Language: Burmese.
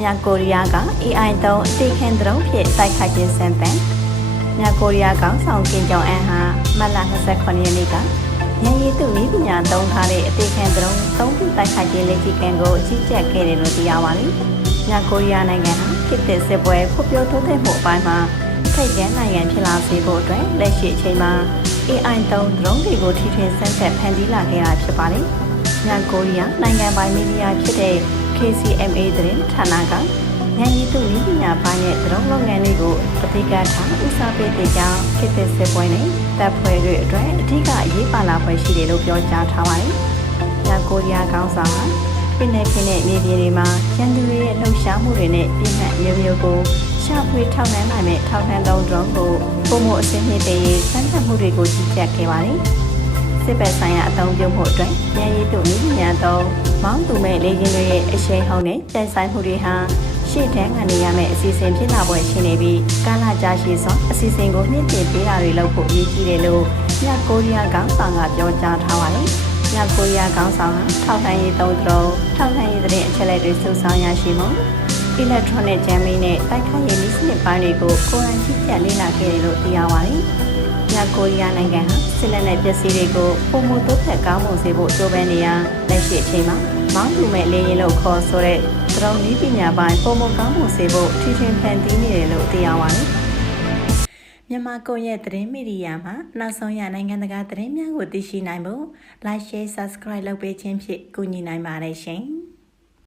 မြောက်ကိုရီးယားက AI သုံးအသိခင်ဒရုန်းဖြင့်တိုက်ခိုက်ခြင်းစံတန်မြောက်ကိုရီးယားကောင်ဆောင်ကင်ဂျုံအန်ဟာမတ်လ28ရက်နေ့ကညရည်သူနည်းပညာသုံးထားတဲ့အသိခင်ဒရုန်းသုံးပြီးတိုက်ခိုက်ခြင်းလက်ကျကန်ကိုကြီးကြပ်ခဲ့တယ်လို့သိရပါတယ်။မြောက်ကိုရီးယားနိုင်ငံဟာခေတ်သစ်စစ်ပွဲဖွံ့ဖြိုးတိုးတက်မှုအပိုင်းမှာထိပ်တန်းနိုင်ငံဖြစ်လာစေဖို့အတွက်လက်ရှိအချိန်မှာ AI သုံး drone တွေကိုထိထွင်စမ်းသပ်ဖန်တီးလာခဲ့တာဖြစ်ပါတယ်။မြောက်ကိုရီးယားနိုင်ငံပိုင်မီဒီယာဖြစ်တဲ့ KCMA သတင်းဌာနကညဉ့်ရည်သူနည်းပညာပိုင်းနဲ့ drone လုပ်ငန်းတွေကိုအဓိကထားဦးစားပေးတဲ့ကြောင်းခေတ်သစ်စစ်ပွဲနဲ့တပ်ဖွဲ့တွေအတွက်အဓိကအရေးပါလာဖွယ်ရှိတယ်လို့ပြောကြားထားပါတယ်။မြောက်ကိုရီးယားခေါင်းဆောင်ကပြည်내ပြည်내မြေပြင်တွေမှာရန်သူတွေရဲ့လှုပ်ရှားမှုတွေနဲ့ပြည်မှတ်မျိုးမျိုးကိုရှာဖွေထောက်လှမ်းနိုင်မဲ့ထောက်လှမ်းသုံး drone ကိုပုံမှုအစင်းမြင့်တဲ့ရေးစမ်းသပ်မှုတွေကိုကြီးကြပ်ခဲ့ပါတယ်။စစ်ဘက်ဆိုင်ရာအသုံးပြုမှုအတွက်ဉာဏ်ရည်သူနည်းပညာသုံး မောင်းသူမဲ့လေရင်တွေရဲ့အရှိန်ဟုန်နဲ့ကြိုင်ဆိုင်မှုတွေဟာရှေ့တန်းကနေရမယ့်အစီအစဉ်ဖြစ်လာပွဲရှိနေပြီးကာလကြာရှည်စွာအစီအစဉ်ကိုမြင့်တင်ပေးတာတွေလုပ်ဖို့အရေးကြီးတယ်လို့မြောက်ကိုရီးယားကောင်ဆောင်ကပြောကြားထားပါတယ်။မြောက်ကိုရီးယားကောင်ဆောင်ကထောက်လှမ်းရေးသုံးသလုံးထောက်လှမ်းရေးတဲ့အချက်အလက်တွေစုဆောင်းရရှိမှု electronic jamming နဲ့တိုက်ခိုက်ရေးနည်းစနစ်ပိုင်းတွေကိုကိုယ်တိုင်ကြီးကြပ်လေ့လာခဲ့တယ်လို့သိရပါတယ်။မြော က်ကိုရီးယားနိုင်ငံဟာစစ်လက်နက်ပစ္စည်းတွေကိုပုံမှုတိုးသက်ကောင်းမှုစေဖို့ကြိုးပမ်းနေရလက်ရှိအချိန်မှာမောင်းသူမဲ့လေရင်လို့ခေါ်ဆိုတဲ့သရုံနည်းပညာပိုင်းပုံမှုကောင်းမှုစေဖို့ထီထင်ဖန်တီးနေတယ်လို့သိရပါတယ်။မြန်မာကွန်ရက်သတင်းမီဒီယာမှာနောက်ဆုံးရနိုင်ငံတကာသတင်းများကိုသိရှိနိုင်ဖို့ like share subscribe လုပ်ပေးခြင်းဖြင့်ကူညီနိုင်ပါတယ်ရှင်။